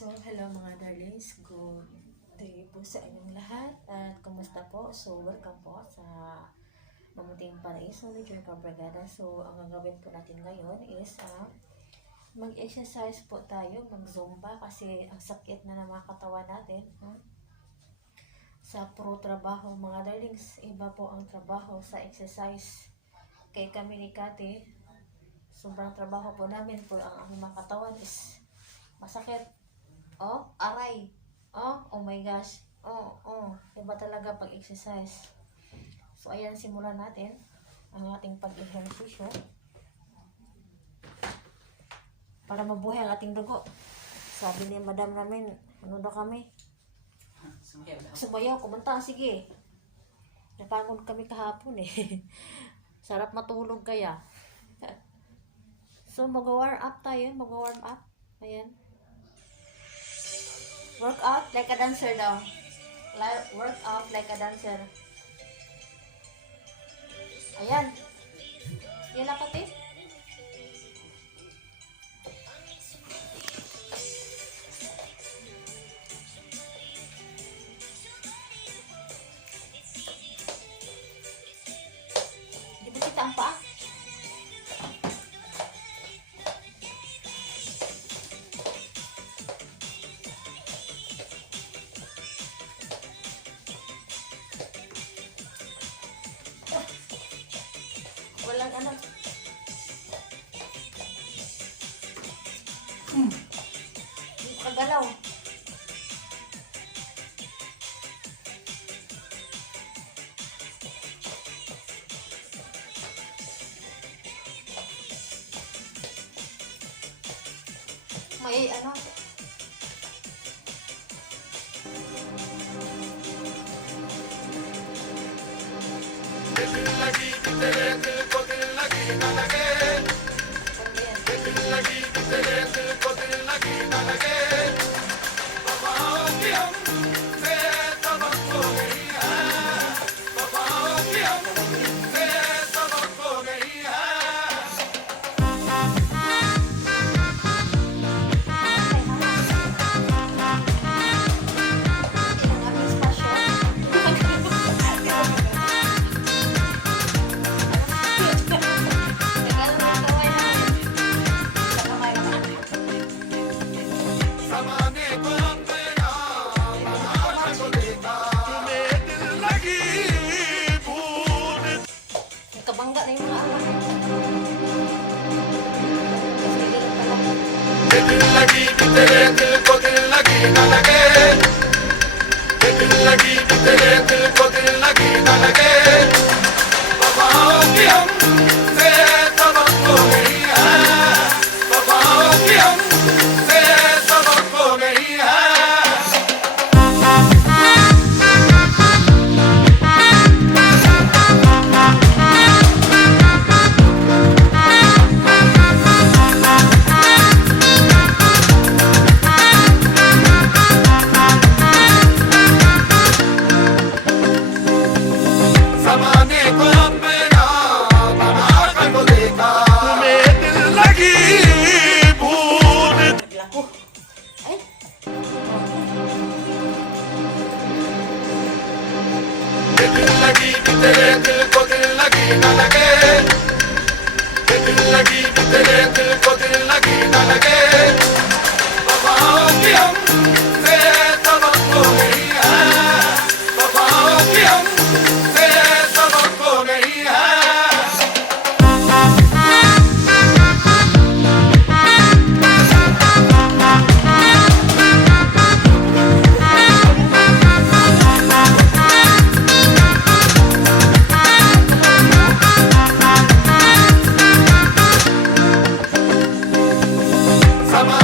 So, hello mga darlings. Good day po sa inyong lahat. At kumusta po? So, welcome po sa Mamuting Paraiso ni Jerica Bragada. So, ang gagawin po natin ngayon is mag-exercise po tayo, mag-zumba kasi ang sakit na ng mga katawan natin. Sa puro trabaho mga darlings, iba po ang trabaho sa exercise. Kay kami ni Kati, sobrang trabaho po namin po ang mga katawan is masakit. Oh, aray. Oh my gosh. Iba talaga pag-exercise. So, ayan, simulan natin ang ating pag-ehersisyo para mabuhay ang ating dugo. Sabi ni madam namin, ano daw kami? Sumayaw, kumanta, sige. Napagod kami kahapon eh. Sarap matulog kaya. So, mag-warm up tayo. Mag-warm up. Ayan. Work out like a dancer daw. Work out like a dancer. Ayan. Sige lang pati. Di ba kita ang paa? Walang ano. Hindi ko kagalaw. May ano. Kabangga na yung mga anak. दिल लगी कि तेरे दिल को दिल लगी न लगे दिल लगी कि तेरे दिल को दिल लगी न लगे वफाओं की हमसे सबक हो गई है वफाओं की हमसे सबक हो गई है ज़माने को अपना बना कर तो देखा तुम्हें दिल लगी भूल Naglako. Ay. दिल लगी कि तेरे दिल को दिल लगी न लगे दिल लगी कि तेरे दिल को दिल लगी न लगे वफाओं की हमसे सबक हो गई है वफाओं की हमसे सबक हो गई है Sama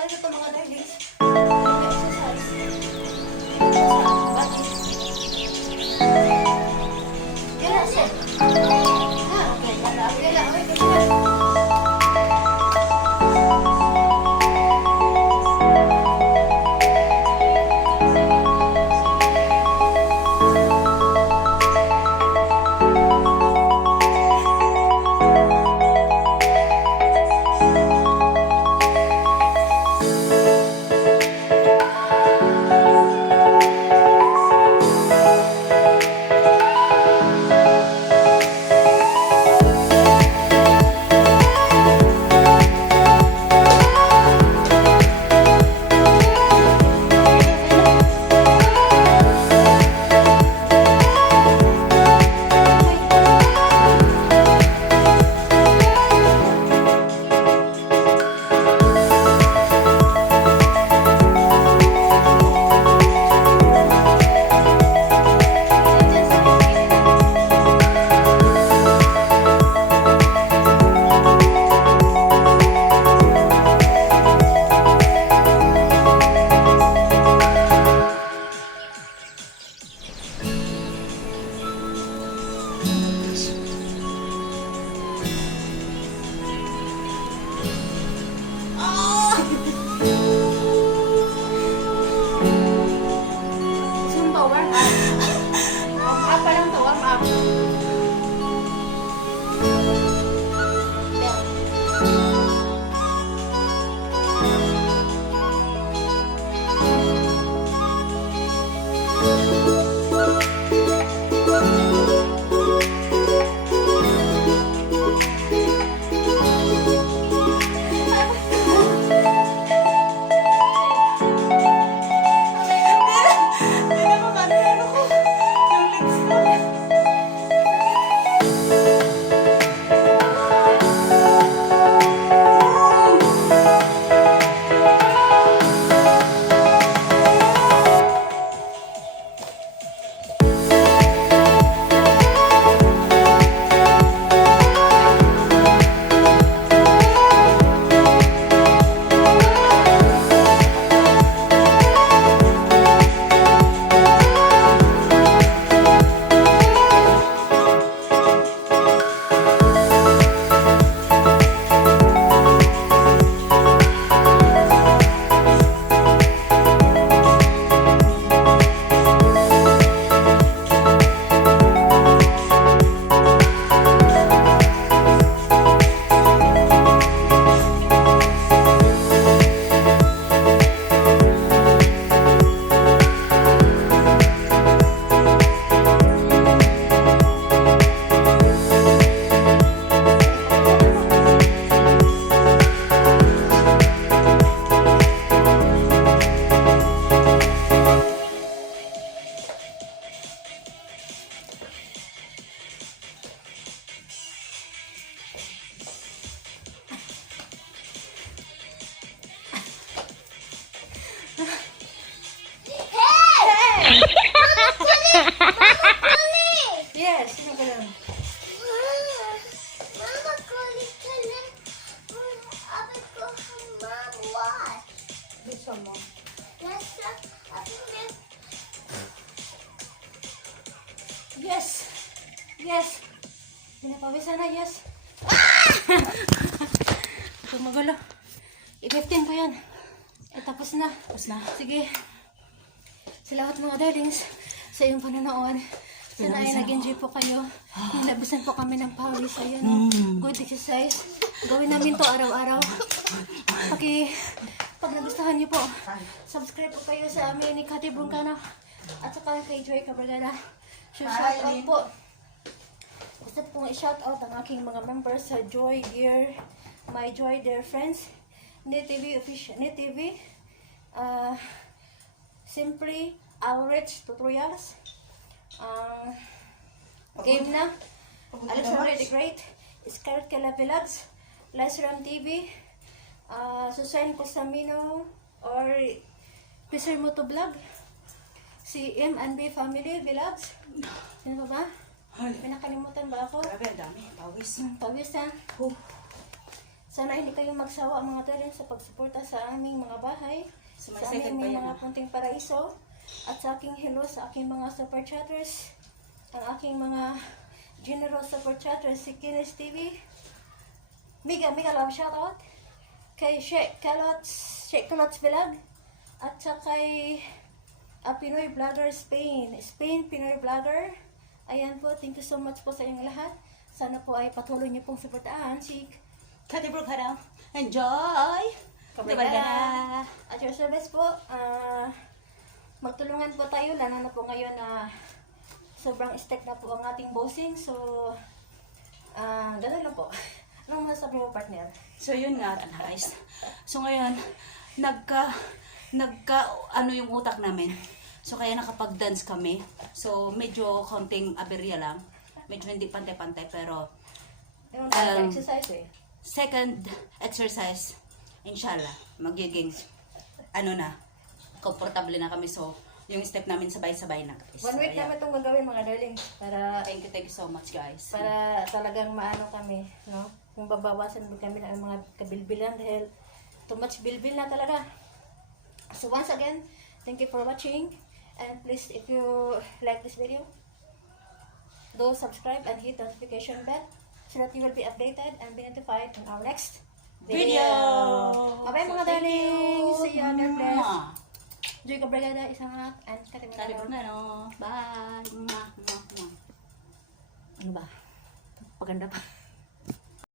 Paano ito mga darlings? Exercise. Body. Yala, sir. Okay. Yala, okay. Good. Zumba, warm up. Warm up pa lang to, warm up. Yes, sino ka lang? Mama kulit ka lang. Abot ko mom what? Gusto mo? Nasa abot ko. Yes! Yes! Pinapawisan na, yes! Huwag magulo. I-15 pa yan. Ay, tapos na. Tapos na. Sige. Salamat mga darlings sa iyong panonood. Sana ay nag-enjoy po kayo. Nilabasan po kami ng pawis. Ayan, oh. Good exercise. Gawin namin to araw-araw. Pag nagustuhan niyo po, subscribe po kayo sa amin ni Kati Bungkano at saka kay Joy Cabrera. Shout out po. Gusto pong i-shout out ang aking mga members sa Joy Dear, My Joy Dear Friends, NetTV Official, NetTV, Simply Outreach Tutorials, Game na, Alexander the Great, Scarlett Kala Vlogs, Lasram TV, Susan Cosamino, or Pisar Moto Vlog, si M&B Family Vlogs. Sino pa ba? May nakalimutan ba ako? Grabe, ang dami. Pawis. Pawis ha. Sana hindi kayong magsawa mga darling sa pagsuporta sa aming mga bahay, So, sa may second aming pa yan, mga ah. punting paraiso, at sa aking hello sa aking mga super chatters, ang aking mga general super chatters, si Kines TV, mega love shoutout, kay Sheikh Kalots Vlog, at sa kay Pinoy Vlogger Spain Pinoy Vlogger. Ayan po, thank you so much po sa inyong lahat. Sana po ay patuloy niyo pong suportahan si Katibro ka daw. Enjoy! Kabrigada. At your service po, magtulungan po tayo, lalo na po ngayon na sobrang stick na po ang ating bossing. So, ganun lang po. Anong masasabi mo, partner? So yun nga, guys. So ngayon, ano yung utak namin. So kaya nakapag-dance kami. So medyo konting aberya lang. Medyo hindi pantay-pantay pero Yung exercise eh. second exercise, inshallah, magiging comfortable na kami. So yung step namin sabay-sabay na, guys. 1 week So, naman itong gagawin mga darling. thank you so much, guys. Para talagang maano kami, no? Kung babawasan din kami ng mga kabilbilan dahil too much bilbil na talaga. So once again, thank you for watching. And please, if you like this video, do subscribe and hit the notification bell so that you will be updated and be notified on our next video. Bye-bye mga darling. See you. God bless. Joy Cabrigada, isang anak, and Katibro Katimura. na, no? Bye! Ano ba? Paganda pa.